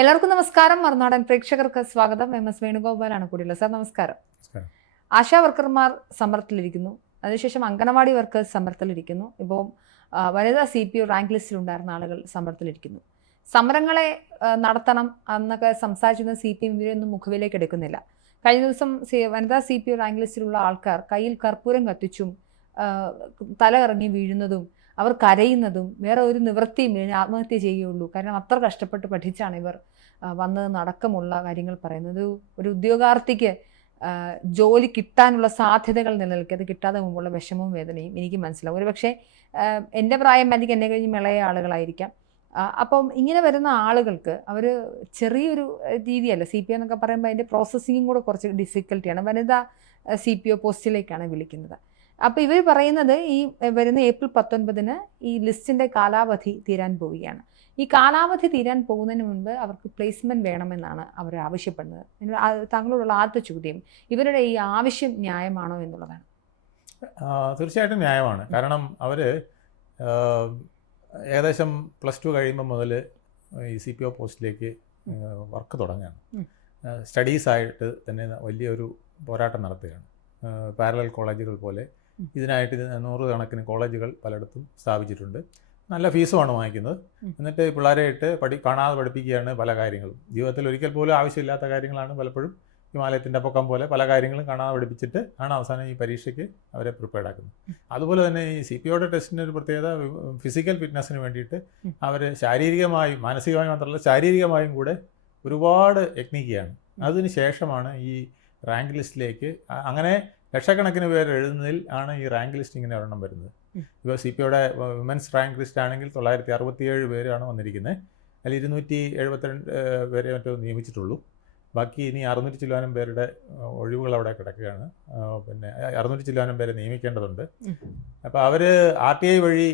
എല്ലാവർക്കും നമസ്കാരം. മറുനാടൻ പ്രേക്ഷകർക്ക് സ്വാഗതം. MS വേണുഗോപാലാണ് കൂടിയുള്ളത്. സാർ നമസ്കാരം. ആശാ വർക്കർമാർ സമരത്തിലിരിക്കുന്നു, അതിനുശേഷം അംഗനവാടി വർക്കേഴ്സ് സമരത്തിലിരിക്കുന്നു, ഇപ്പോൾ വനിതാ CPO റാങ്ക് ലിസ്റ്റിലുണ്ടായിരുന്ന ആളുകൾ സമരത്തിലിരിക്കുന്നു. സമരങ്ങളെ നടത്തണം എന്നൊക്കെ സംസാരിച്ചിരുന്ന CPM ഇവരൊന്നും മുഖവിലേക്ക് എടുക്കുന്നില്ല. കഴിഞ്ഞ ദിവസം വനിതാ CPO റാങ്ക് ലിസ്റ്റിലുള്ള ആൾക്കാർ കയ്യിൽ കർപ്പൂരം കത്തിച്ചും തല ഇറങ്ങി വീഴുന്നതും അവർ കരയുന്നതും വേറെ ഒരു നിവൃത്തിയും ആത്മഹത്യ ചെയ്യുള്ളൂ, കാരണം അത്ര കഷ്ടപ്പെട്ട് പഠിച്ചാണ് ഇവർ വന്നതെന്ന് അടക്കമുള്ള കാര്യങ്ങൾ പറയുന്നത്. ഒരു ഉദ്യോഗാർത്ഥിക്ക് ജോലി കിട്ടാനുള്ള സാധ്യതകൾ നിലനിൽക്കുക, അത് കിട്ടാതെ മുമ്പുള്ള വിഷമവും വേദനയും എനിക്ക് മനസ്സിലാവും. ഒരു പക്ഷേ എൻ്റെ പ്രായം അല്ലെങ്കിൽ എന്നെ കഴിഞ്ഞ് ഇളയ ആളുകളായിരിക്കാം. അപ്പം ഇങ്ങനെ വരുന്ന ആളുകൾക്ക് അവർ ചെറിയൊരു രീതിയല്ല, CPO എന്നൊക്കെ പറയുമ്പോൾ അതിൻ്റെ പ്രോസസ്സിങ്ങും കൂടെ കുറച്ച് ഡിഫിക്കൽട്ടിയാണ്. വനിതാ CPO പോസ്റ്റിലേക്കാണ് വിളിക്കുന്നത്. അപ്പോൾ ഇവർ പറയുന്നത് ഈ വരുന്ന April 19 ഈ ലിസ്റ്റിൻ്റെ കാലാവധി തീരാൻ പോവുകയാണ്. ഈ കാലാവധി തീരാൻ പോകുന്നതിന് മുൻപ് അവർക്ക് പ്ലേസ്മെൻറ്റ് വേണമെന്നാണ് അവർ ആവശ്യപ്പെടുന്നത്. താങ്കളോടുള്ള ആദ്യത്തെ ചോദ്യം, ഇവരുടെ ഈ ആവശ്യം ന്യായമാണോ എന്നുള്ളതാണ്. തീർച്ചയായിട്ടും ന്യായമാണ്. കാരണം അവർ ഏകദേശം +2 കഴിയുമ്പോൾ മുതൽ ഈ CPO പോസ്റ്റിലേക്ക് വർക്ക് തുടങ്ങുകയാണ്. സ്റ്റഡീസായിട്ട് തന്നെ വലിയൊരു പോരാട്ടം നടത്തുകയാണ്. പാരലൽ കോളേജുകൾ പോലെ ഇതിനായിട്ട് 100 കണക്കിന് കോളേജുകൾ പലയിടത്തും സ്ഥാപിച്ചിട്ടുണ്ട്. നല്ല ഫീസുമാണ് വാങ്ങിക്കുന്നത്. എന്നിട്ട് പിള്ളേരെ ഇട്ട് കാണാതെ പഠിപ്പിക്കുകയാണ് പല കാര്യങ്ങളും. ജീവിതത്തിൽ ഒരിക്കൽ പോലും ആവശ്യമില്ലാത്ത കാര്യങ്ങളാണ് പലപ്പോഴും ഹിമാലയത്തിൻ്റെ പൊക്കം പോലെ പല കാര്യങ്ങളും കാണാതെ പഠിപ്പിച്ചിട്ട് ആണ് അവസാനം ഈ പരീക്ഷയ്ക്ക് അവരെ പ്രിപ്പയർഡ് ആക്കുന്നത്. അതുപോലെ തന്നെ ഈ CPOയുടെ ടെസ്റ്റിൻ്റെ ഒരു പ്രത്യേകത, ഫിസിക്കൽ ഫിറ്റ്നസ്സിന് വേണ്ടിയിട്ട് അവർ ശാരീരികമായും മാനസികമായും മാത്രമല്ല ശാരീരികമായും കൂടെ ഒരുപാട് യത്നിക്കുകയാണ്. അതിന് ശേഷമാണ് ഈ റാങ്ക് ലിസ്റ്റിലേക്ക്, അങ്ങനെ ലക്ഷക്കണക്കിന് പേര് എഴുതുന്നതിൽ ആണ് ഈ റാങ്ക് ലിസ്റ്റ് ഇങ്ങനെ ഒരെണ്ണം വരുന്നത്. ഇപ്പോൾ CPOയുടെ വിമൻസ് റാങ്ക് ലിസ്റ്റ് ആണെങ്കിൽ 967 പേരാണ് വന്നിരിക്കുന്നത്. അതിൽ 272 പേരെ മറ്റോ നിയമിച്ചിട്ടുള്ളൂ. ബാക്കി ഇനി 600 ചില്ലാനം പേരുടെ ഒഴിവുകൾ അവിടെ കിടക്കുകയാണ്. പിന്നെ 600 ചില്ലാനം പേരെ നിയമിക്കേണ്ടതുണ്ട്. അപ്പോൾ അവർ RTI വഴി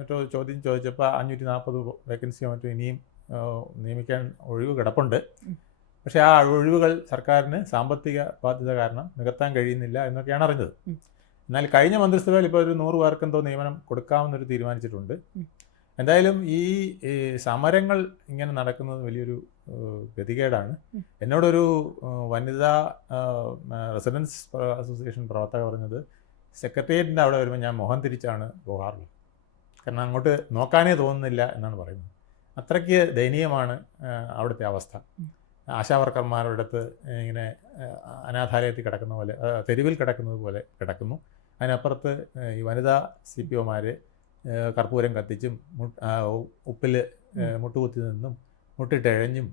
മറ്റോ ചോദ്യം ചോദിച്ചപ്പോൾ 540 വേക്കൻസിയോ മറ്റോ ഇനിയും നിയമിക്കാൻ ഒഴിവ് കിടപ്പുണ്ട്. പക്ഷേ ആ ഒഴിവുകൾ സർക്കാരിന് സാമ്പത്തിക ബാധ്യത കാരണം നികത്താൻ കഴിയുന്നില്ല എന്നൊക്കെയാണ് അറിഞ്ഞത്. എന്നാൽ കഴിഞ്ഞ മന്ത്രിസഭയിൽ ഇപ്പോൾ ഒരു 100 പേർക്കെന്തോ നിയമനം കൊടുക്കാമെന്നൊരു തീരുമാനിച്ചിട്ടുണ്ട്. എന്തായാലും ഈ സമരങ്ങൾ ഇങ്ങനെ നടക്കുന്നത് വലിയൊരു ഗതികേടാണ്. എന്നോടൊരു വനിതാ റെസിഡൻസ് അസോസിയേഷൻ പ്രവർത്തക പറഞ്ഞത്, സെക്രട്ടേറിയറ്റിൻ്റെ അവിടെ വരുമ്പോൾ ഞാൻ മുഖം തിരിച്ചാണ് പോകാറുള്ളത്, കാരണം അങ്ങോട്ട് നോക്കാനേ തോന്നുന്നില്ല എന്നാണ് പറയുന്നത്. അത്രയ്ക്ക് ദയനീയമാണ് അവിടുത്തെ അവസ്ഥ. ആശാവർക്കർമാരുടെ അടുത്ത് ഇങ്ങനെ അനാഥാലയത്തിൽ കിടക്കുന്ന പോലെ, തെരുവിൽ കിടക്കുന്നത് പോലെ കിടക്കുന്നു. അതിനപ്പുറത്ത് ഈ വനിതാ CPOമാർ കർപ്പൂരം കത്തിച്ചും ഉപ്പിൽ മുട്ടുകുത്തി നിന്നും മുട്ടിട്ടെഴഞ്ഞും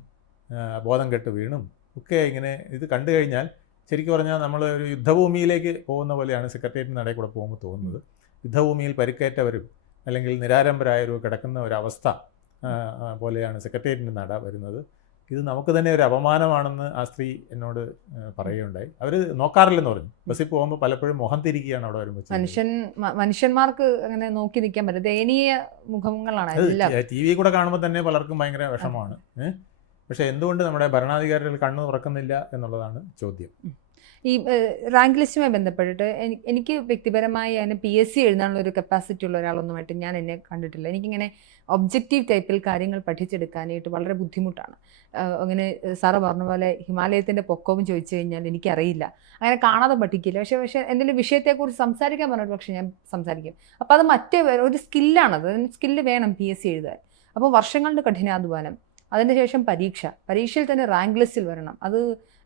ബോധം കെട്ട് വീണും ഒക്കെ ഇങ്ങനെ ഇത് കണ്ടു കഴിഞ്ഞാൽ ശരിക്കും പറഞ്ഞാൽ നമ്മൾ ഒരു യുദ്ധഭൂമിയിലേക്ക് പോകുന്ന പോലെയാണ് സെക്രട്ടേറിയറ്റിന് നടയിൽ കൂടെ പോകുമ്പോൾ തോന്നുന്നത്. യുദ്ധഭൂമിയിൽ പരിക്കേറ്റവരും അല്ലെങ്കിൽ നിരാലംബരായവരും കിടക്കുന്ന ഒരവസ്ഥ പോലെയാണ് സെക്രട്ടേറിയറ്റിൻ്റെ നട വരുന്നത്. ഇത് നമുക്ക് തന്നെ ഒരു അപമാനമാണെന്ന് ആ സ്ത്രീ എന്നോട് പറയുകയുണ്ടായി. അവർ നോക്കാറില്ലെന്ന് പറഞ്ഞു. ബസ്സിൽ പോകുമ്പോൾ പലപ്പോഴും മുഖം തിരിക്കുകയാണ് അവിടെ വരുമ്പോൾ. മനുഷ്യന്മാർക്ക് അങ്ങനെ നോക്കി നിൽക്കാൻ പറ്റും, ദയനീയ മുഖങ്ങളാണ്. TV കൂടെ കാണുമ്പോൾ തന്നെ പലർക്കും ഭയങ്കര വിഷമമാണ്. പക്ഷേ എന്തുകൊണ്ട് നമ്മുടെ ഭരണാധികാരികൾ കണ്ണു തുറക്കുന്നില്ല എന്നുള്ളതാണ് ചോദ്യം. ഈ റാങ്ക് ലിസ്റ്റുമായി ബന്ധപ്പെട്ടിട്ട് എനിക്ക് വ്യക്തിപരമായി അതിന് PSC എഴുതാനുള്ള ഒരു കപ്പാസിറ്റി ഉള്ള ഒരാളൊന്നുമായിട്ട് ഞാൻ എന്നെ കണ്ടിട്ടില്ല. എനിക്കിങ്ങനെ ഒബ്ജക്റ്റീവ് ടൈപ്പിൽ കാര്യങ്ങൾ പഠിച്ചെടുക്കാനായിട്ട് വളരെ ബുദ്ധിമുട്ടാണ്. അങ്ങനെ സാറ് പറഞ്ഞ പോലെ ഹിമാലയത്തിൻ്റെ പൊക്കവും ചോദിച്ചു കഴിഞ്ഞാൽ എനിക്കറിയില്ല, അങ്ങനെ കാണാതെ പഠിക്കില്ല. പക്ഷേ എന്തെങ്കിലും വിഷയത്തെക്കുറിച്ച് സംസാരിക്കാൻ പറഞ്ഞിട്ട് പക്ഷേ ഞാൻ സംസാരിക്കും. അപ്പോൾ അത് മറ്റേ ഒരു സ്കില്ലാണത്, അതിന് സ്കില്ല് വേണം PSC എഴുതാൻ. അപ്പോൾ വർഷങ്ങളുടെ കഠിനാധ്വാനം, അതിന് ശേഷം പരീക്ഷയിൽ തന്നെ റാങ്ക് ലിസ്റ്റിൽ വരണം. അത്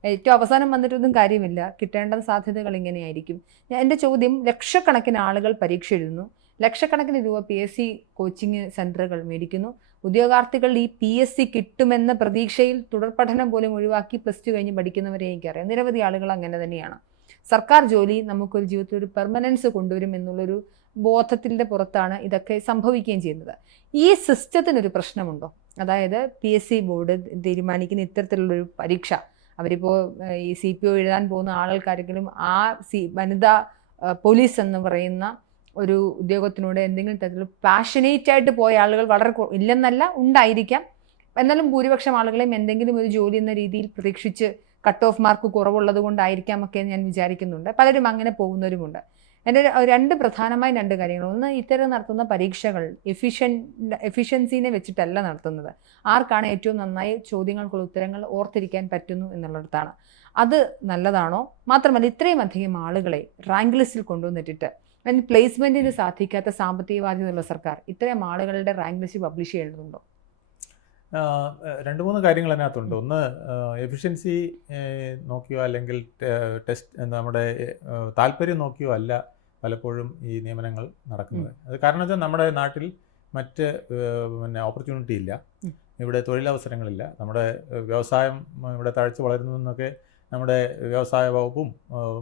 ഏറ്റവും അവസാനം വന്നിട്ടൊന്നും കാര്യമില്ല, കിട്ടേണ്ട സാധ്യതകൾ ഇങ്ങനെയായിരിക്കും. എൻ്റെ ചോദ്യം, ലക്ഷക്കണക്കിന് ആളുകൾ പരീക്ഷ എഴുതുന്നു, ലക്ഷക്കണക്കിന് രൂപ PSC കോച്ചിങ് സെൻറ്ററുകൾ മേടിക്കുന്നു. ഉദ്യോഗാർത്ഥികൾ ഈ PSC കിട്ടുമെന്ന പ്രതീക്ഷയിൽ തുടർ പഠനം പോലും ഒഴിവാക്കി +2 കഴിഞ്ഞ് പഠിക്കുന്നവരെ എനിക്കറിയാം. നിരവധി ആളുകൾ അങ്ങനെ തന്നെയാണ്. സർക്കാർ ജോലി നമുക്കൊരു ജീവിതത്തിൽ ഒരു പെർമനൻസ് കൊണ്ടുവരും എന്നുള്ളൊരു ബോധത്തിൻ്റെ പുറത്താണ് ഇതൊക്കെ സംഭവിക്കുകയും ചെയ്യുന്നത്. ഈ സിസ്റ്റത്തിനൊരു പ്രശ്നമുണ്ടോ? അതായത് PSC ബോർഡ് തീരുമാനിക്കുന്ന ഇത്തരത്തിലുള്ളൊരു പരീക്ഷ, അവരിപ്പോൾ ഈ CPO എഴുതാൻ പോകുന്ന ആൾക്കാരെങ്കിലും ആ വനിതാ പോലീസ് എന്ന് പറയുന്ന ഒരു ഉദ്യോഗത്തിനോട് എന്തെങ്കിലും തരത്തിൽ പാഷനേറ്റ് ആയിട്ട് പോയ ആളുകൾ വളരെ ഇല്ലെന്നല്ല, ഉണ്ടായിരിക്കാം. എന്നാലും ഭൂരിപക്ഷം ആളുകളെയും എന്തെങ്കിലും ഒരു ജോലി എന്ന രീതിയിൽ പ്രതീക്ഷിച്ച് കട്ട് ഓഫ് മാർക്ക് കുറവുള്ളത് കൊണ്ടായിരിക്കാം ഒക്കെ ഞാൻ വിചാരിക്കുന്നുണ്ട്. പലരും അങ്ങനെ പോകുന്നവരുമുണ്ട്. എൻ്റെ രണ്ട് പ്രധാനമായ രണ്ട് കാര്യങ്ങൾ. ഒന്ന്, ഇത്തരം നടത്തുന്ന പരീക്ഷകൾ എഫിഷ്യൻസിനെ വെച്ചിട്ടല്ല നടത്തുന്നത്. ആർക്കാണ് ഏറ്റവും നന്നായി ചോദ്യങ്ങൾക്കുള്ള ഉത്തരങ്ങൾ ഓർത്തിരിക്കാൻ പറ്റുന്നു എന്നുള്ളിടത്താണ്. അത് നല്ലതാണോ? മാത്രമല്ല, ഇത്രയും അധികം ആളുകളെ റാങ്ക് ലിസ്റ്റിൽ കൊണ്ടുവന്നിട്ടിട്ട് പ്ലേസ്മെന്റിന് സാധിക്കാത്ത സാമ്പത്തിക ബാധ്യതയുള്ള സർക്കാർ ഇത്രയും ആളുകളുടെ റാങ്ക് ലിസ്റ്റ് പബ്ലിഷ് ചെയ്യേണ്ടതുണ്ടോ? രണ്ട് മൂന്ന് കാര്യങ്ങൾ അതിനകത്തുണ്ട്. ഒന്ന്, എഫിഷ്യൻസി നോക്കിയോ അല്ലെങ്കിൽ നമ്മുടെ താല്പര്യം നോക്കിയോ അല്ല പലപ്പോഴും ഈ നിയമനങ്ങൾ നടക്കുന്നത്. അത് കാരണം വെച്ചാൽ നമ്മുടെ നാട്ടിൽ മറ്റ് ഓപ്പർച്യൂണിറ്റി ഇല്ല, ഇവിടെ തൊഴിലവസരങ്ങളില്ല, നമ്മുടെ വ്യവസായം ഇവിടെ താഴ്ച വളരുന്നു എന്നൊക്കെ നമ്മുടെ വ്യവസായ വകുപ്പും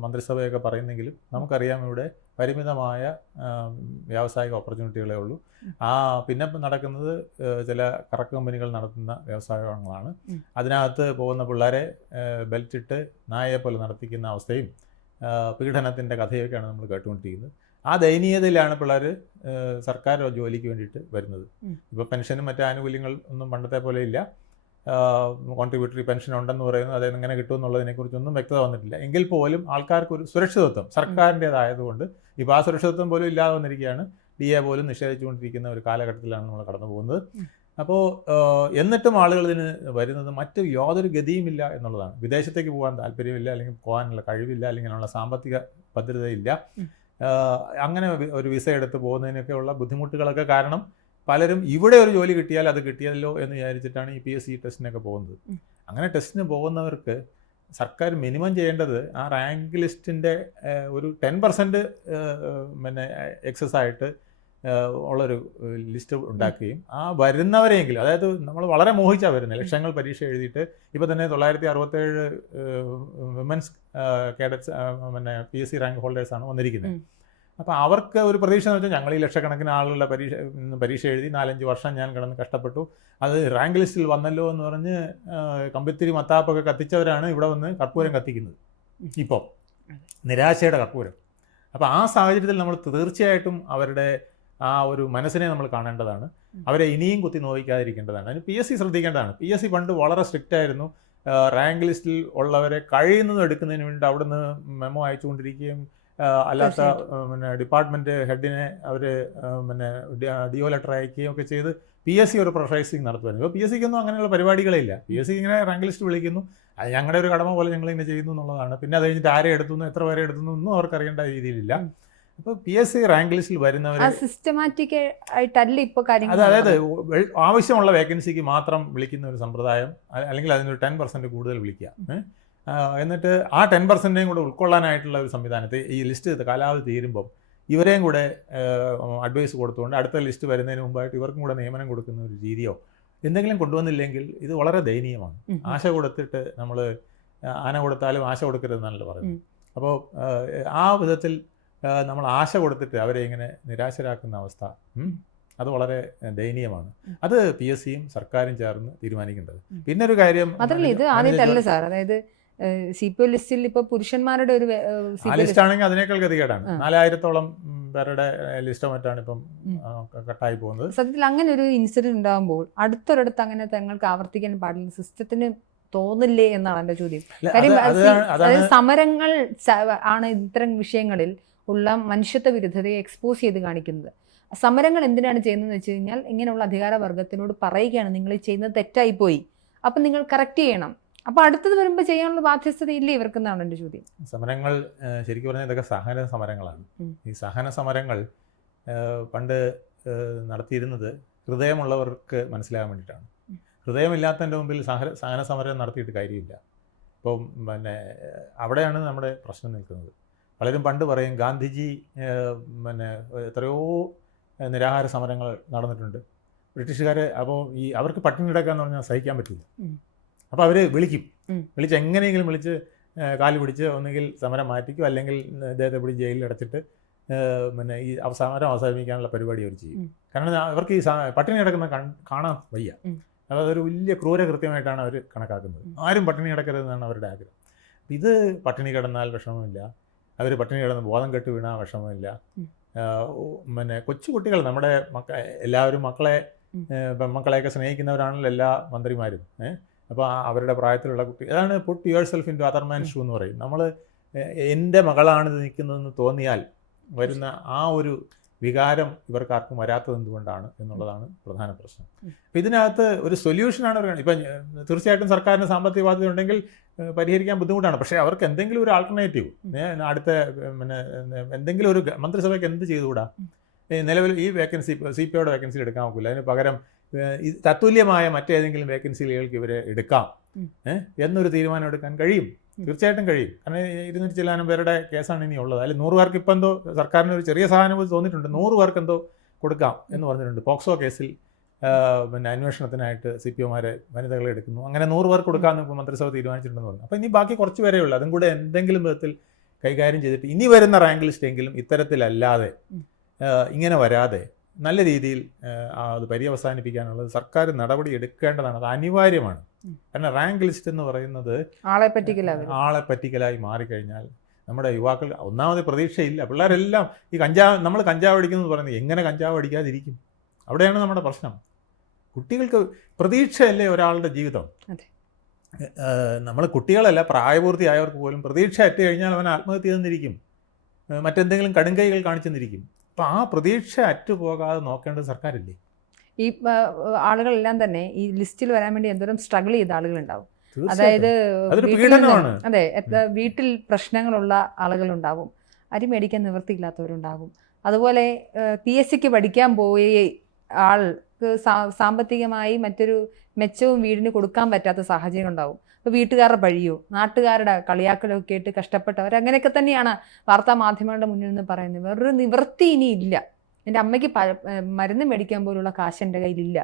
മന്ത്രിസഭയൊക്കെ പറയുന്നെങ്കിലും നമുക്കറിയാം ഇവിടെ പരിമിതമായ വ്യാവസായിക ഓപ്പർച്യൂണിറ്റികളേ ഉള്ളൂ. പിന്നെ നടക്കുന്നത് ചില കറക്ക് കമ്പനികൾ നടത്തുന്ന വ്യവസായങ്ങളാണ്. അതിനകത്ത് പോകുന്ന പിള്ളേരെ ബെൽറ്റിട്ട് നായയെ പോലെ നടത്തിക്കുന്ന അവസ്ഥയും പീഡനത്തിൻ്റെ കഥയൊക്കെയാണ് നമ്മൾ കേട്ടുകൊണ്ടിരിക്കുന്നത്. ആ ദയനീയതയിലാണ് പിള്ളേർ സർക്കാർ ജോലിക്ക് വേണ്ടിയിട്ട് വരുന്നത്. ഇപ്പോൾ പെൻഷനും മറ്റു ആനുകൂല്യങ്ങൾ ഒന്നും പണ്ടത്തെ പോലെ ഇല്ല. കോൺട്രിബ്യൂട്ടറി പെൻഷൻ ഉണ്ടെന്ന് പറയുന്നത് അത് എങ്ങനെ കിട്ടുമെന്നുള്ളതിനെക്കുറിച്ചൊന്നും വ്യക്തത വന്നിട്ടില്ല. എങ്കിൽ പോലും ആൾക്കാർക്ക് ഒരു സുരക്ഷിതത്വം സർക്കാരിൻ്റേതായതുകൊണ്ട് ഇപ്പോൾ ആ സുരക്ഷിതത്വം പോലും ഇല്ലാതെ വന്നിരിക്കുകയാണ്. DA പോലും നിഷേധിച്ചുകൊണ്ടിരിക്കുന്ന ഒരു കാലഘട്ടത്തിലാണ് നമ്മൾ കടന്നു പോകുന്നത്. അപ്പോൾ എന്നിട്ടും ആളുകൾ ഇതിന് വരുന്നത് മറ്റ് യാതൊരു ഗതിയുമില്ല എന്നുള്ളതാണ്. വിദേശത്തേക്ക് പോകാൻ താല്പര്യമില്ല, അല്ലെങ്കിൽ പോകാനുള്ള കഴിവില്ല, അല്ലെങ്കിൽ അതിനുള്ള സാമ്പത്തിക ഭദ്രതയില്ല. അങ്ങനെ ഒരു വിസ എടുത്ത് പോകുന്നതിനൊക്കെയുള്ള ബുദ്ധിമുട്ടുകളൊക്കെ കാരണം പലരും ഇവിടെ ഒരു ജോലി കിട്ടിയാൽ അത് കിട്ടിയല്ലോ എന്ന് വിചാരിച്ചിട്ടാണ് ഈ PSC ടെസ്റ്റിനൊക്കെ പോകുന്നത്. അങ്ങനെ ടെസ്റ്റിന് പോകുന്നവർക്ക് സർക്കാർ മിനിമം ചെയ്യേണ്ടത് ആ റാങ്ക് ലിസ്റ്റിൻ്റെ ഒരു 10% എക്സസ് ആയിട്ട് ഉള്ളൊരു ലിസ്റ്റ് ഉണ്ടാക്കുകയും ആ വരുന്നവരെയെങ്കിലും, അതായത് നമ്മൾ വളരെ മോഹിച്ചാണ് വരുന്നത്, ലക്ഷങ്ങൾ പരീക്ഷ എഴുതിയിട്ട് ഇപ്പോൾ തന്നെ 967 വിമൻസ് കേഡറ്റ്സ് PSC റാങ്ക് ഹോൾഡേഴ്സാണ് വന്നിരിക്കുന്നത്. അപ്പോൾ അവർക്ക് ഒരു പ്രതീക്ഷ എന്ന് വെച്ചാൽ ഞങ്ങൾ ഈ ലക്ഷക്കണക്കിന് ആളുകളുടെ പരീക്ഷ എഴുതി 4-5 വർഷം ഞാൻ കിടന്ന് കഷ്ടപ്പെട്ടു, അത് റാങ്ക് ലിസ്റ്റിൽ വന്നല്ലോ എന്ന് പറഞ്ഞ് കമ്പിത്തിരി മത്താപ്പൊക്കെ കത്തിച്ചവരാണ് ഇവിടെ വന്ന് കർപ്പൂരം കത്തിക്കുന്നത്. ഇപ്പോൾ നിരാശയുടെ കർപ്പൂരം. അപ്പോൾ ആ സാഹചര്യത്തിൽ നമ്മൾ തീർച്ചയായിട്ടും അവരുടെ ആ ഒരു മനസ്സിനെ നമ്മൾ കാണേണ്ടതാണ്. അവരെ ഇനിയും കുത്തി നോവിക്കാതിരിക്കേണ്ടതാണ്. അതിന് PSC ശ്രദ്ധിക്കേണ്ടതാണ്. PSC പണ്ട് വളരെ സ്ട്രിക്റ്റ് ആയിരുന്നു. റാങ്ക് ലിസ്റ്റിൽ ഉള്ളവരെ കഴിയുന്നതും എടുക്കുന്നതിന് വേണ്ടി അവിടുന്ന് മെമ്മോ അയച്ചുകൊണ്ടിരിക്കുകയും അല്ലാത്ത ഡിപ്പാർട്ട്മെൻറ്റ് ഹെഡിനെ അവർ DO ലെറ്റർ അയക്കുകയും ഒക്കെ ചെയ്ത് PSC ഒരു പ്രൊഫൈസിങ് നടത്തുമായിരുന്നു. ഇപ്പോൾ PSCക്കൊന്നും അങ്ങനെയുള്ള പരിപാടികളേ ഇല്ല. PSC ഇങ്ങനെ റാങ്ക് ലിസ്റ്റ് വിളിക്കുന്നു, അത് ഞങ്ങളുടെ ഒരു കടമ പോലെ ഞങ്ങളിങ്ങനെ ചെയ്യുന്നു എന്നുള്ളതാണ്. പിന്നെ അത് കഴിഞ്ഞിട്ട് ആരെ എടുത്തുന്നു, എത്ര പേരെ എടുത്തുന്നു ഒന്നും അവർക്ക് അറിയേണ്ട രീതിയിലില്ല. അപ്പോൾ PSC റാങ്ക് ലിസ്റ്റിൽ വരുന്നവർ സിസ്റ്റമാറ്റിക് ആയിട്ടല്ല ഇപ്പോൾ കാര്യങ്ങൾ. അതായത് ആവശ്യമുള്ള വേക്കൻസിക്ക് മാത്രം വിളിക്കുന്ന ഒരു സമ്പ്രദായം, അല്ലെങ്കിൽ അതിനൊരു 10% കൂടുതൽ വിളിക്കുക. എന്നിട്ട് ആ 10%യും കൂടെ ഉൾക്കൊള്ളാനായിട്ടുള്ള ഒരു സംവിധാനത്തെ ഈ ലിസ്റ്റ് കാലാവധി തീരുമ്പം ഇവരെയും കൂടെ അഡ്വൈസ് കൊടുത്തുകൊണ്ട് അടുത്ത ലിസ്റ്റ് വരുന്നതിന് മുമ്പായിട്ട് ഇവർക്കും കൂടെ നിയമനം കൊടുക്കുന്ന ഒരു രീതിയോ എന്തെങ്കിലും കൊണ്ടുവന്നില്ലെങ്കിൽ ഇത് വളരെ ദയനീയമാണ്. ആശ കൊടുത്തിട്ട് നമ്മൾ ആന കൊടുത്താലും ആശ കൊടുക്കരുതെന്നാണല്ലോ പറയുന്നത്. അപ്പോൾ ആ വിധത്തിൽ നമ്മൾ ആശ കൊടുത്തിട്ട് അവരെ ഇങ്ങനെ നിരാശരാക്കുന്ന അവസ്ഥ, അത് വളരെ ദയനീയമാണ്. അത് PSCയും സർക്കാരും ചേർന്ന് തീരുമാനിക്കേണ്ടത്. പിന്നെ ഒരു കാര്യം, മാത്രമല്ല ഇത് ആദ്യമായിട്ടല്ല സാർ, അതായത് CPO ലിസ്റ്റിൽ ഇപ്പോൾ പുരുഷന്മാരുടെ ഒരു ലിസ്റ്റ് ആണെങ്കിൽ അതിനേക്കാൾ ഗതികേടാണ്. 4000-ഓളം പേരുടെ ലിസ്റ്റ് മറ്റാണ് ഇപ്പം കട്ടായി പോകുന്നത്. സത്യത്തിൽ അങ്ങനെ ഒരു ഇൻസിഡന്റ് ഉണ്ടാകുമ്പോൾ അടുത്തൊരിടത്ത് അങ്ങനെ തങ്ങൾക്ക് ആവർത്തിക്കാൻ പാടില്ല, സിസ്റ്റത്തിന് തോന്നില്ലേ എന്നാണ് എൻ്റെ ചോദ്യം. കാര്യം സമരങ്ങൾ ആണ് ഇത്തരം വിഷയങ്ങളിൽ ഉള്ള മനുഷ്യത്വ വിരുദ്ധതയെ എക്സ്പോസ് ചെയ്ത് കാണിക്കുന്നത്. സമരങ്ങൾ എന്തിനാണ് ചെയ്യുന്നതെന്ന് വെച്ച് കഴിഞ്ഞാൽ ഇങ്ങനെയുള്ള അധികാരവർഗത്തിനോട് പറയുകയാണ് നിങ്ങൾ ചെയ്യുന്നത് തെറ്റായിപ്പോയി, അപ്പം നിങ്ങൾ കറക്റ്റ് ചെയ്യണം. അപ്പോൾ അടുത്തത് വരുമ്പോൾ ചെയ്യാനുള്ള ബാധ്യസ്ഥതയില്ലേ ഇവർക്കെന്നാണ് എൻ്റെ ചോദ്യം. സമരങ്ങൾ ശരിക്കും പറഞ്ഞാൽ ഇതൊക്കെ സഹന സമരങ്ങളാണ്. ഈ സഹന സമരങ്ങൾ പണ്ട് നടത്തിയിരുന്നത് ഹൃദയമുള്ളവർക്ക് മനസ്സിലാകാൻ വേണ്ടിയിട്ടാണ്. ഹൃദയമില്ലാത്തതിൻ്റെ മുമ്പിൽ സഹന സമരം നടത്തിയിട്ട് കാര്യമില്ല. ഇപ്പം അവിടെയാണ് നമ്മുടെ പ്രശ്നം നിൽക്കുന്നത്. പലരും പണ്ട് പറയും ഗാന്ധിജി എത്രയോ നിരാഹാര സമരങ്ങൾ നടന്നിട്ടുണ്ട്. ബ്രിട്ടീഷുകാർ അപ്പോൾ അവർക്ക് പട്ടിണി കിടക്കുക എന്ന് പറഞ്ഞാൽ സഹിക്കാൻ പറ്റില്ല. അപ്പോൾ അവർ വിളിച്ച് എങ്ങനെയെങ്കിലും വിളിച്ച് കാല് പിടിച്ച് ഒന്നുകിൽ സമരം മാറ്റിക്കും, അല്ലെങ്കിൽ ഇദ്ദേഹത്തെ പിടിച്ച് ജയിലിൽ അടച്ചിട്ട് ഈ സമരം അവസാനിപ്പിക്കാനുള്ള പരിപാടി അവർ ചെയ്യും. കാരണം അവർക്ക് ഈ പട്ടിണി കിടക്കുന്ന കാണാൻ വയ്യ. അതൊരു വലിയ ക്രൂരകൃത്യമായിട്ടാണ് അവർ കണക്കാക്കുന്നത്. ആരും പട്ടിണി കിടക്കരുതെന്നാണ് അവരുടെ ആഗ്രഹം. ഇത് പട്ടിണി കിടന്നാൽ വിഷമമില്ല, അവർ പട്ടിണി കിടന്ന് ബോധം കെട്ട് വീണാൽ വിഷമമില്ല. കൊച്ചു കുട്ടികൾ, നമ്മുടെ എല്ലാവരും മക്കളെയൊക്കെ സ്നേഹിക്കുന്നവരാണല്ലോ എല്ലാ മന്ത്രിമാരും. അപ്പോൾ അവരുടെ പ്രായത്തിലുള്ള കുട്ടി, അതാണ് put yourself into other man shoe എന്ന് പറയും. നമ്മൾ എൻ്റെ മകളാണിത് നിൽക്കുന്നതെന്ന് തോന്നിയാൽ വരുന്ന ആ ഒരു വികാരം ഇവർക്കാർക്കും വരാത്തത് എന്തുകൊണ്ടാണ് എന്നുള്ളതാണ് പ്രധാന പ്രശ്നം. അപ്പം ഇതിനകത്ത് ഒരു സൊല്യൂഷനാണ് ഇപ്പം തീർച്ചയായിട്ടും സർക്കാരിന് സാമ്പത്തിക ബാധ്യത ഉണ്ടെങ്കിൽ പരിഹരിക്കാൻ ബുദ്ധിമുട്ടാണ്. പക്ഷേ അവർക്ക് എന്തെങ്കിലും ഒരു ആൾട്ടർനേറ്റീവ് അടുത്ത പിന്നെ എന്തെങ്കിലും ഒരു മന്ത്രിസഭയ്ക്ക് എന്ത് ചെയ്തുകൂടാ? നിലവിൽ ഈ വേക്കൻസി CPOയുടെ വേക്കൻസി എടുക്കാൻ നോക്കില്ല, അതിന് പകരം തത്തുല്യമായ മറ്റേതെങ്കിലും വേക്കൻസികൾക്ക് ഇവരെ എടുക്കാം എന്നൊരു തീരുമാനം എടുക്കാൻ കഴിയും. തീർച്ചയായിട്ടും കഴിയും. കാരണം 200 ചില്ലാനം പേരുടെ കേസാണ് ഇനി ഉള്ളത്. അതിൽ 100 പേർക്ക് ഇപ്പം എന്തോ സർക്കാരിന് ഒരു ചെറിയ സഹാനുഭൂതി തോന്നിയിട്ടുണ്ട്. 100 പേർക്ക് എന്തോ കൊടുക്കാം എന്ന് പറഞ്ഞിട്ടുണ്ട്. പോക്സോ കേസിൽ പിന്നെ അന്വേഷണത്തിനായിട്ട് CPOമാരെ വനിതകളെ എടുക്കുന്നു. അങ്ങനെ 100 പേർക്ക് കൊടുക്കാമെന്ന് ഇപ്പോൾ മന്ത്രിസഭ തീരുമാനിച്ചിട്ടുണ്ടെന്ന് പറഞ്ഞു. അപ്പോൾ ഇനി ബാക്കി കുറച്ച് പേരേ ഉള്ളൂ. അതും കൂടെ എന്തെങ്കിലും വിധത്തിൽ കൈകാര്യം ചെയ്തിട്ട് ഇനി വരുന്ന റാങ്ക് ലിസ്റ്റെങ്കിലും ഇത്തരത്തിലല്ലാതെ ഇങ്ങനെ വരാതെ നല്ല രീതിയിൽ അത് പര്യവസാനിപ്പിക്കാനുള്ളത് സർക്കാർ നടപടി എടുക്കേണ്ടതാണ്. അത് അനിവാര്യമാണ്. കാരണം റാങ്ക് ലിസ്റ്റ് എന്ന് പറയുന്നത് ആളെ പറ്റിക്കലായി മാറിക്കഴിഞ്ഞാൽ നമ്മുടെ യുവാക്കൾ ഒന്നാമത് പ്രതീക്ഷയില്ല. പിള്ളേരെല്ലാം ഈ നമ്മൾ കഞ്ചാവ് അടിക്കുന്നത് പറയുന്നത് എങ്ങനെ കഞ്ചാവ് അടിക്കാതിരിക്കും? അവിടെയാണ് നമ്മുടെ പ്രശ്നം. കുട്ടികൾക്ക് പ്രതീക്ഷയല്ലേ ഒരാളുടെ ജീവിതം. നമ്മൾ കുട്ടികളല്ല, പ്രായപൂർത്തിയായവർക്ക് പോലും പ്രതീക്ഷ അറ്റ് കഴിഞ്ഞാൽ അവൻ ആത്മഹത്യ ചെയ്തെന്നിരിക്കും, മറ്റെന്തെങ്കിലും കടുങ്കൈകൾ കാണിച്ചെന്നിരിക്കും. അപ്പം ആ പ്രതീക്ഷ അറ്റുപോകാതെ നോക്കേണ്ടത് സർക്കാരില്ലേ? ഈ ആളുകളെല്ലാം തന്നെ ഈ ലിസ്റ്റിൽ വരാൻ വേണ്ടി എന്തോരം സ്ട്രഗിൾ ചെയ്ത ആളുകളുണ്ടാവും. അതായത് വീട്ടിൽ പ്രശ്നങ്ങളുള്ള ആളുകളുണ്ടാവും, അരി മേടിക്കാൻ നിവൃത്തിയില്ലാത്തവരുണ്ടാവും. അതുപോലെ PSCക്ക് പഠിക്കാൻ പോയ ആൾക്ക് സാമ്പത്തികമായി മറ്റൊരു മെച്ചവും വീടിന് കൊടുക്കാൻ പറ്റാത്ത സാഹചര്യം ഉണ്ടാവും. അപ്പോൾ വീട്ടുകാരുടെ പഴിയോ നാട്ടുകാരുടെ കളിയാക്കലോ ഒക്കെ ആയിട്ട് കഷ്ടപ്പെട്ടവർ അങ്ങനെയൊക്കെ തന്നെയാണ് വാർത്താ മാധ്യമങ്ങളുടെ മുന്നിൽ നിന്ന് പറയുന്നത്. വേറൊരു നിവൃത്തി ഇനി ഇല്ല, എൻ്റെ അമ്മയ്ക്ക് മരുന്ന് മേടിക്കാൻ പോലുള്ള കാശ് എൻ്റെ കയ്യിലില്ല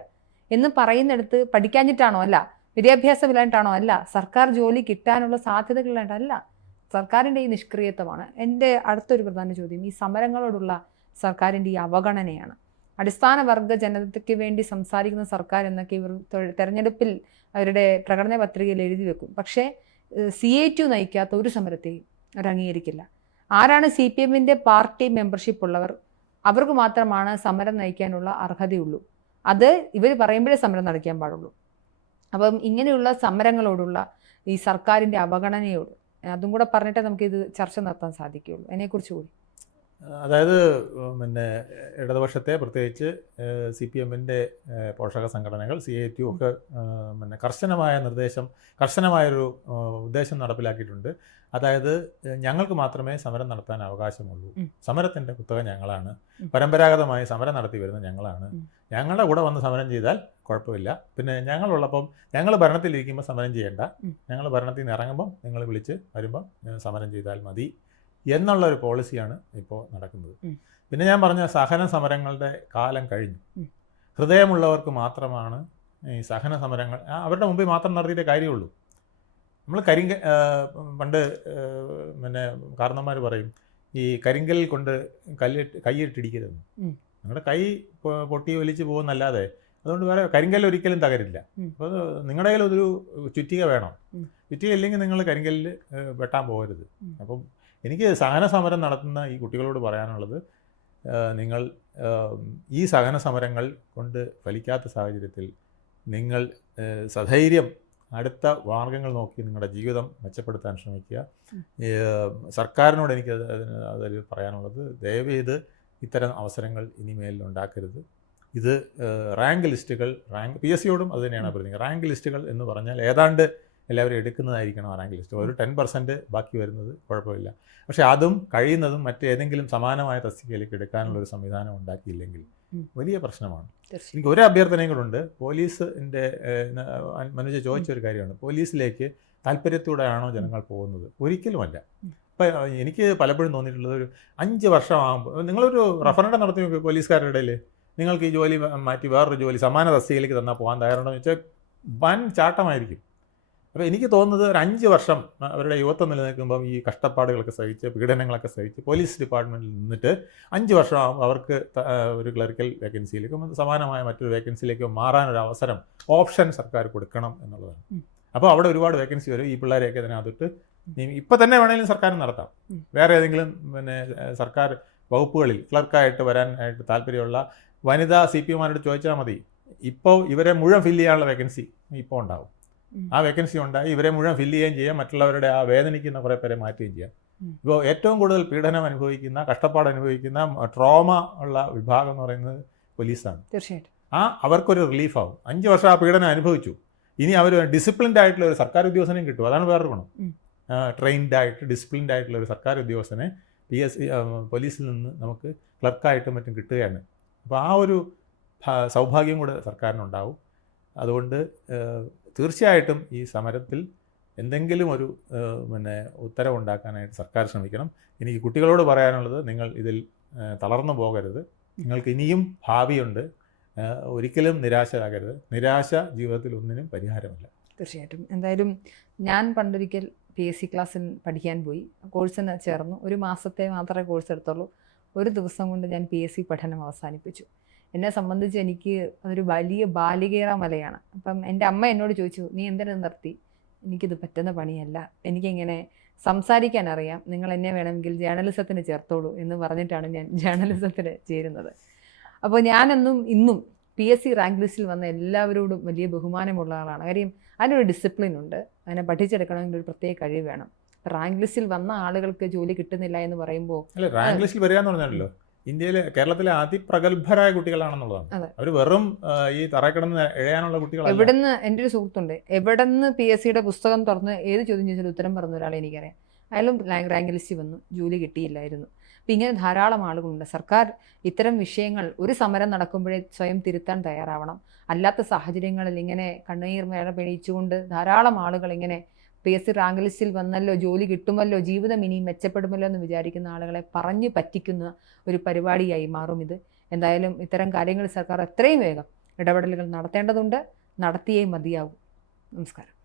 എന്ന് പറയുന്നിടത്ത് പഠിക്കാഞ്ഞിട്ടാണോ? അല്ല. വിദ്യാഭ്യാസം ഇല്ലാണ്ടാണോ? അല്ല. സർക്കാർ ജോലി കിട്ടാനുള്ള സാധ്യതകളില്ലാണ്ടല്ല. സർക്കാരിൻ്റെ ഈ നിഷ്ക്രിയത്വമാണ്. എൻ്റെ അടുത്തൊരു പ്രധാന ചോദ്യം ഈ സമരങ്ങളോടുള്ള സർക്കാരിൻ്റെ ഈ അവഗണനയാണ്. അടിസ്ഥാന വർഗ ജനതയ്ക്ക് വേണ്ടി സംസാരിക്കുന്ന സർക്കാർ എന്നൊക്കെ ഇവർ തെരഞ്ഞെടുപ്പിൽ അവരുടെ പ്രകടന പത്രികയിൽ എഴുതി വെക്കും. പക്ഷേ CA2 നയിക്കാത്ത ഒരു സമരത്തെയും അവർ അംഗീകരിക്കില്ല. ആരാണ് CPMൻ്റെ പാർട്ടി മെമ്പർഷിപ്പ് ഉള്ളവർ, അവർക്ക് മാത്രമാണ് സമരം നയിക്കാനുള്ള അർഹതയുള്ളൂ. അത് ഇവർ പറയുമ്പോഴേ സമരം നടക്കാൻ പാടുള്ളൂ. അപ്പം ഇങ്ങനെയുള്ള സമരങ്ങളോടുള്ള ഈ സർക്കാരിൻ്റെ അവഗണനയോട് അതും കൂടെ പറഞ്ഞിട്ടേ നമുക്കിത് ചർച്ച നടത്താൻ സാധിക്കുകയുള്ളൂ. അതിനെക്കുറിച്ച് കൂടി അതായത് പിന്നെ ഇടതുപക്ഷത്തെ പ്രത്യേകിച്ച് CPMൻ്റെ പോഷക സംഘടനകൾ CA2 ഒക്കെ പിന്നെ കർശനമായൊരു ഉദ്ദേശം നടപ്പിലാക്കിയിട്ടുണ്ട്. അതായത് ഞങ്ങൾക്ക് മാത്രമേ സമരം നടത്താൻ അവകാശമുള്ളൂ, സമരത്തിൻ്റെ കുത്തക ഞങ്ങളാണ്, പരമ്പരാഗതമായി സമരം നടത്തി വരുന്ന ഞങ്ങളാണ്, ഞങ്ങളുടെ കൂടെ വന്ന് സമരം ചെയ്താൽ കുഴപ്പമില്ല, പിന്നെ ഞങ്ങളുള്ളപ്പം ഞങ്ങൾ ഭരണത്തിലിരിക്കുമ്പോൾ സമരം ചെയ്യേണ്ട, ഞങ്ങൾ ഭരണത്തിൽ നിന്ന് ഇറങ്ങുമ്പം നിങ്ങൾ വിളിച്ച് വരുമ്പം സമരം ചെയ്താൽ മതി എന്നുള്ളൊരു പോളിസിയാണ് ഇപ്പോൾ നടക്കുന്നത്. പിന്നെ ഞാൻ പറഞ്ഞ സഹന സമരങ്ങളുടെ കാലം കഴിഞ്ഞു. ഹൃദയമുള്ളവർക്ക് മാത്രമാണ് ഈ സഹന സമരങ്ങൾ അവരുടെ മുമ്പിൽ മാത്രം നടത്തിയിട്ടേ കാര്യമുള്ളൂ. നമ്മൾ പണ്ട് പിന്നെ കാരണന്മാർ പറയും ഈ കരിങ്കല്ലിൽ കൊണ്ട് കൈയിട്ടിടിക്കരുത്. നിങ്ങളുടെ കൈ പൊട്ടി ഒലിച്ച് പോകുന്നല്ലാതെ അതുകൊണ്ട് വേറെ കരിങ്കല്ല് ഒരിക്കലും തകരില്ല. അപ്പോൾ നിങ്ങളുടെ കയ്യിൽ ഒരു ചുറ്റിക വേണം. ചുറ്റിക ഇല്ലെങ്കിൽ നിങ്ങൾ കരിങ്കല്ലിൽ വെട്ടാൻ പോകരുത്. അപ്പം എനിക്ക് സഹന സമരം നടത്തുന്ന ഈ കുട്ടികളോട് പറയാനുള്ളത്, നിങ്ങൾ ഈ സഹന സമരങ്ങൾ കൊണ്ട് ഫലിക്കാത്ത സാഹചര്യത്തിൽ നിങ്ങൾ സധൈര്യം അടുത്ത മാർഗങ്ങൾ നോക്കി നിങ്ങളുടെ ജീവിതം മെച്ചപ്പെടുത്താൻ ശ്രമിക്കുക. സർക്കാരിനോട് എനിക്ക് അതിൽ പറയാനുള്ളത്, ദയവേത് ഇത്തരം അവസരങ്ങൾ ഇനിമേൽ ഉണ്ടാക്കരുത്. ഇത് റാങ്ക് ലിസ്റ്റുകൾ PSCയോടും അത് തന്നെയാണ് പറയുന്നത്. റാങ്ക് ലിസ്റ്റുകൾ എന്ന് പറഞ്ഞാൽ ഏതാണ്ട് എല്ലാവരും എടുക്കുന്നതായിരിക്കണം ആ റാങ്ക് ലിസ്റ്റ്. ഒരു 10% ബാക്കി വരുന്നത് കുഴപ്പമില്ല. പക്ഷേ അതും കഴിയുന്നതും മറ്റേതെങ്കിലും സമാനമായ തസ്തികയിലേക്ക് എടുക്കാനുള്ളൊരു സംവിധാനം ഉണ്ടാക്കിയില്ലെങ്കിൽ വലിയ പ്രശ്നമാണ്. എനിക്ക് ഒരു അഭ്യർത്ഥനയും കൂടെ. പോലീസിൻ്റെ മനുഷ്യ ചോദിച്ചൊരു കാര്യമാണ്, പോലീസിലേക്ക് താല്പര്യത്തോടെയാണോ ജനങ്ങൾ പോകുന്നത്? ഒരിക്കലുമല്ല. ഇപ്പം എനിക്ക് പലപ്പോഴും തോന്നിയിട്ടുള്ളത്, ഒരു 5 വർഷമാകുമ്പോൾ നിങ്ങളൊരു റഫറൻഡം നടത്തി നോക്കി പോലീസുകാരുടെ ഇടയിൽ, നിങ്ങൾക്ക് ഈ ജോലി മാറ്റി വേറൊരു ജോലി സമാന തസ്തികയിലേക്ക് തന്നാൽ പോകാൻ തയ്യാറുണ്ടോ എന്ന് വെച്ചാൽ വൻ ചാട്ടമായിരിക്കും. അപ്പോൾ എനിക്ക് തോന്നുന്നത് ഒരു 5 വർഷം അവരുടെ യുവത്വം നിലനിൽക്കുമ്പം ഈ കഷ്ടപ്പാടുകളൊക്കെ സഹിച്ച് പീഡനങ്ങളൊക്കെ സഹിച്ച് പോലീസ് ഡിപ്പാർട്ട്മെൻറ്റിൽ നിന്നിട്ട് 5 വർഷമാകുമ്പോൾ അവർക്ക് ഒരു ക്ലറിക്കൽ വേക്കൻസിയിലേക്കോ സമാനമായ മറ്റൊരു വേക്കൻസിയിലേക്കോ മാറാനൊരു അവസരം ഓപ്ഷൻ സർക്കാർ കൊടുക്കണം എന്നുള്ളതാണ്. അപ്പോൾ അവിടെ ഒരുപാട് വേക്കൻസി വരും. ഈ പിള്ളേരെയൊക്കെ അതിനകത്തിട്ട് ഇപ്പം തന്നെ വേണമെങ്കിലും സർക്കാർ നടത്താം. വേറെ ഏതെങ്കിലും പിന്നെ സർക്കാർ വകുപ്പുകളിൽ ക്ലർക്കായിട്ട് വരാനായിട്ട് താല്പര്യമുള്ള വനിതാ CPOമാരോട് ചോദിച്ചാൽ മതി. ഇപ്പോൾ ഇവരെ മുഴുവൻ ഫില്ല് ചെയ്യാനുള്ള വേക്കൻസി ഇപ്പോൾ ഉണ്ടാവും. ആ വേക്കൻസി ഉണ്ടായി ഇവരെ മുഴുവൻ ഫില്ല് ചെയ്യുകയും ചെയ്യാം, മറ്റുള്ളവരുടെ ആ വേദനിക്കുന്ന കുറേ പേരെ മാറ്റുകയും ചെയ്യാം. ഇപ്പോൾ ഏറ്റവും കൂടുതൽ പീഡനം അനുഭവിക്കുന്ന, കഷ്ടപ്പാട് അനുഭവിക്കുന്ന, ട്രോമ ഉള്ള വിഭാഗം എന്ന് പറയുന്നത് പോലീസാണ്. തീർച്ചയായിട്ടും അവർക്കൊരു റിലീഫാവും. 5 വർഷം ആ പീഡനം അനുഭവിച്ചു, ഇനി അവർ ഡിസിപ്ലിൻഡ് ആയിട്ടുള്ള ഒരു സർക്കാർ ഉദ്യോഗസ്ഥനെയും കിട്ടും. അതാണ് വേറൊരു ഗുണം. ട്രെയിൻഡ് ആയിട്ട് ഡിസിപ്ലിൻഡ് ആയിട്ടുള്ള ഒരു സർക്കാർ ഉദ്യോഗസ്ഥനെ പോലീസിൽ നിന്ന് നമുക്ക് ക്ലർക്കായിട്ടും മറ്റും കിട്ടുകയാണ്. അപ്പോൾ ആ ഒരു സൗഭാഗ്യം കൂടെ സർക്കാരിനുണ്ടാവും. അതുകൊണ്ട് തീർച്ചയായിട്ടും ഈ സമരത്തിൽ എന്തെങ്കിലും ഒരു ഉത്തരവുണ്ടാക്കാനായിട്ട് സർക്കാർ ശ്രമിക്കണം. എനിക്ക് കുട്ടികളോട് പറയാനുള്ളത്, നിങ്ങൾ ഇതിൽ തളർന്നു പോകരുത്. നിങ്ങൾക്ക് ഇനിയും ഭാവിയുണ്ട്. ഒരിക്കലും നിരാശരാകരുത്. നിരാശ ജീവിതത്തിൽ ഒന്നിനും പരിഹാരമില്ല. തീർച്ചയായിട്ടും. എന്തായാലും ഞാൻ പണ്ടൊരിക്കൽ PSC ക്ലാസ്സിൽ പഠിക്കാൻ പോയി. കോഴ്സിന് ചേർന്നു. 1 മാസത്തെ മാത്രമേ കോഴ്സ് എടുത്തുള്ളൂ. ഒരു ദിവസം കൊണ്ട് ഞാൻ PSC പഠനം അവസാനിപ്പിച്ചു. എന്നെ സംബന്ധിച്ച് എനിക്ക് അതൊരു വലിയ ബാലികേറ മലയാണ്. അപ്പം എൻ്റെ അമ്മ എന്നോട് ചോദിച്ചു, നീ എന്തിനു നിർത്തി? എനിക്കിത് പറ്റുന്ന പണിയല്ല, എനിക്കിങ്ങനെ സംസാരിക്കാൻ അറിയാം, നിങ്ങൾ എന്നെ വേണമെങ്കിൽ ജേർണലിസത്തിന് ചേർത്തോളൂ എന്ന് പറഞ്ഞിട്ടാണ് ഞാൻ ജേർണലിസത്തിന് ചേരുന്നത്. അപ്പോൾ ഞാനെന്നും ഇന്നും PSC റാങ്ക് ലിസ്റ്റിൽ വന്ന എല്ലാവരോടും വലിയ ബഹുമാനമുള്ള ആളാണ്. കാര്യം അതിനൊരു ഡിസിപ്ലിൻ ഉണ്ട്. അതിനെ പഠിച്ചെടുക്കണമെങ്കിൽ ഒരു പ്രത്യേക കഴിവ് വേണം. റാങ്ക് ലിസ്റ്റിൽ വന്ന ആളുകൾക്ക് ജോലി കിട്ടുന്നില്ല എന്ന് പറയുമ്പോൾ, അല്ല, റാങ്ക് ലിസ്റ്റിൽ വരിക എന്ന് പറഞ്ഞാലല്ലോ കേരളത്തിലെ അതിപ്രഗത്ഭരായ കുട്ടികളാണെന്നുള്ളതാണ്. അവർ വെറും ഈ തറക്കിടന്ന് എഴയാനുള്ള കുട്ടികൾ. എവിടുന്ന്, എൻ്റെ ഒരു സുഹൃത്തുണ്ട്, എവിടുന്ന് PSCയുടെ പുസ്തകം തുറന്ന് ഏത് ചോദ്യം ചോദിച്ചാലും ഉത്തരം പറഞ്ഞ ഒരാളെ എനിക്കറിയാം. അയാളും റാങ്ക് ലിസ്റ്റിൽ വന്നു, ജോലി കിട്ടിയില്ലായിരുന്നു. അപ്പം ഇങ്ങനെ ധാരാളം ആളുകളുണ്ട്. സർക്കാർ ഇത്തരം വിഷയങ്ങൾ ഒരു സമരം നടക്കുമ്പോഴേ സ്വയം തിരുത്താൻ തയ്യാറാവണം. അല്ലാത്ത സാഹചര്യങ്ങളിൽ ഇങ്ങനെ കണ്ണീർ മേള പെണിയിച്ചുകൊണ്ട് ധാരാളം ആളുകൾ ഇങ്ങനെ PSC റാങ്ക് ലിസ്റ്റിൽ വന്നല്ലോ, ജോലി കിട്ടുമല്ലോ, ജീവിതം ഇനി മെച്ചപ്പെടുമല്ലോ എന്ന് വിചാരിക്കുന്ന ആളുകളെ പറഞ്ഞു പറ്റിക്കുന്ന ഒരു പരിപാടിയായി മാറും ഇത്. എന്തായാലും ഇത്തരം കാര്യങ്ങൾ സർക്കാർ എത്രയും വേഗം ഇടപെടലുകൾ നടത്തേണ്ടതുണ്ട്. നടത്തിയേ മതിയാവും. നമസ്കാരം.